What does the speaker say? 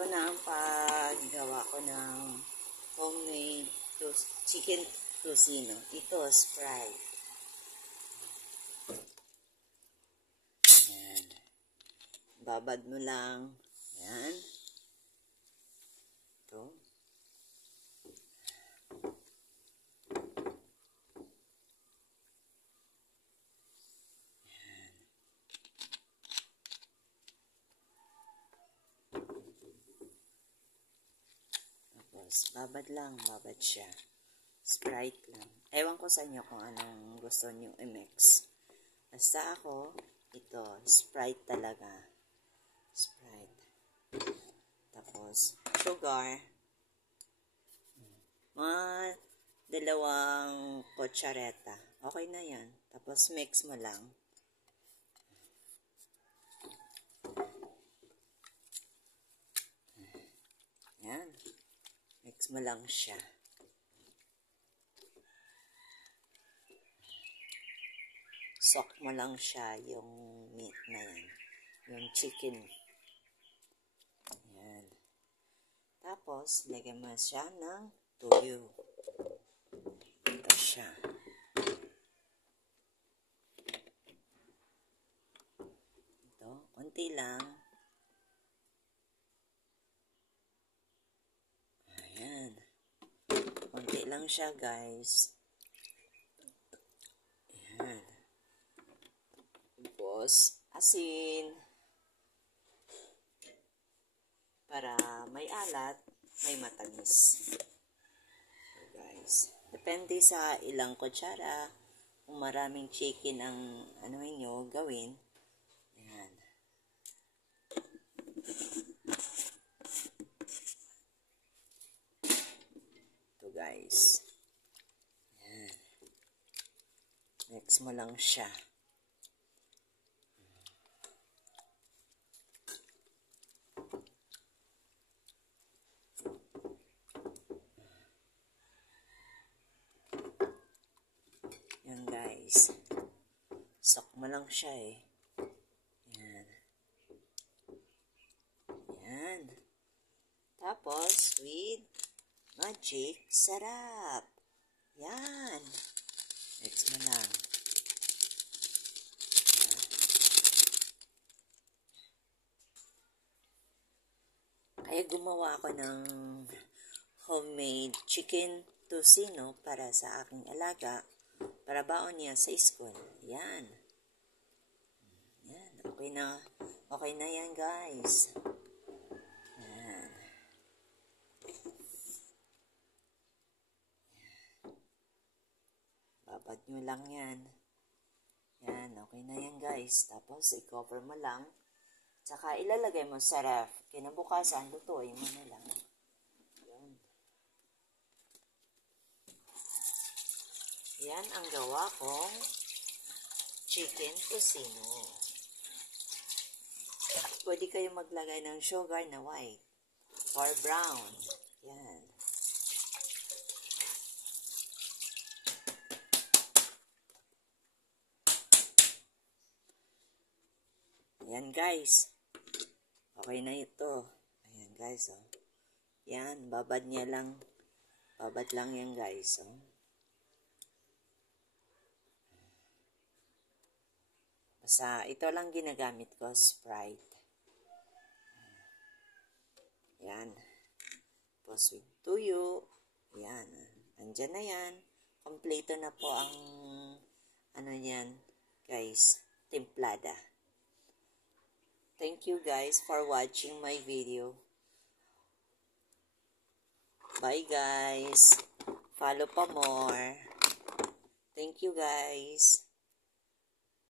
Ito na ang paggawa ko ng homemade chicken tocino. Ito, Sprite. Ayan. Babad mo lang. Ayan. Ito. Babad lang, babad siya. Sprite lang. Ewan ko sa inyo kung anong gusto nyo i-mix. Basta ako, ito, Sprite talaga. Sprite. Tapos, sugar. Mga 2 kutsareta. Okay na yan. Tapos, mix mo lang. Yan. Mix mo lang siya. Soak mo lang siya yung meat na yan. Yung chicken. Yan. Tapos, lagyan mo siya ng toyo. Ito siya. Ito, konti lang. Ayan. Konti lang siya, guys. Ayan. Tapos, asin. Para may alat, may matamis. So, guys. Depende sa ilang kutsara. Kung maraming chicken ang ano nyo gawin. Ayan. Ito, guys. Ayan. Mix mo lang siya. Yan, guys. Sok mo lang siya eh. Yan. Yan. Tapos, with magic sarap. Yan. Mix mo lang. Kaya gumawa ako ng homemade chicken tocino para sa aking alaga. Para baon niya sa school. Yan. Yan. Okay na. Okay na yan, guys. Yan. Babad nyo lang yan. Yan. Okay na yan, guys. Tapos, i-cover mo lang. Tsaka, ilalagay mo sa ref. Kinabukasan, lutuin mo na lang. Yan. Yan ang gawa kong chicken tocino. Pwede kayo maglagay ng sugar na white or brown. Yan. Yan, guys. Okay na ito. Ayan, guys. Oh. Yan. Babad niya lang. Babad lang yan, guys. Oh. Basta, ito lang ginagamit ko, Sprite. Yan. Tapos with tuyo. Yan. Andyan na yan. Kompleto na po ang ano yan, guys. Templada. Thank you, guys, for watching my video. Bye, guys. Follow pa more. Thank you, guys.